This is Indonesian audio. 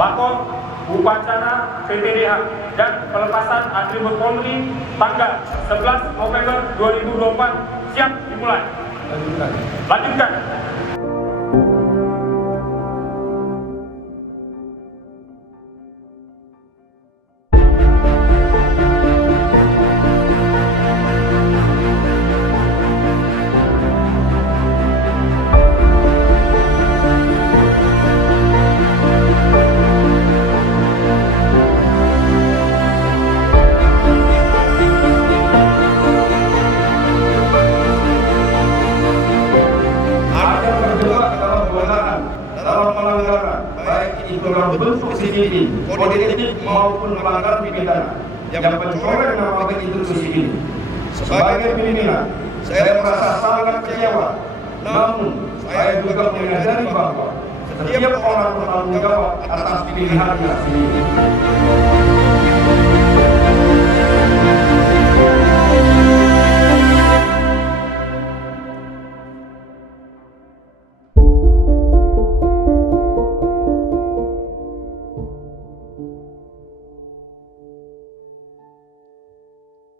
lakon, upacara PTDH, dan pelepasan atribut Polri tanggal 11 November 2024 siap dimulai. Lanjutkan. Dalam bentuk CCTV, kode etik maupun pelanggaran pidana yang mencoreng nama baik institusi ini. Sebagai pimpinan, saya merasa sangat kecewa. Namun, saya juga menyadari bahwa setiap orang bertanggung jawab atas pilihannya sendiri.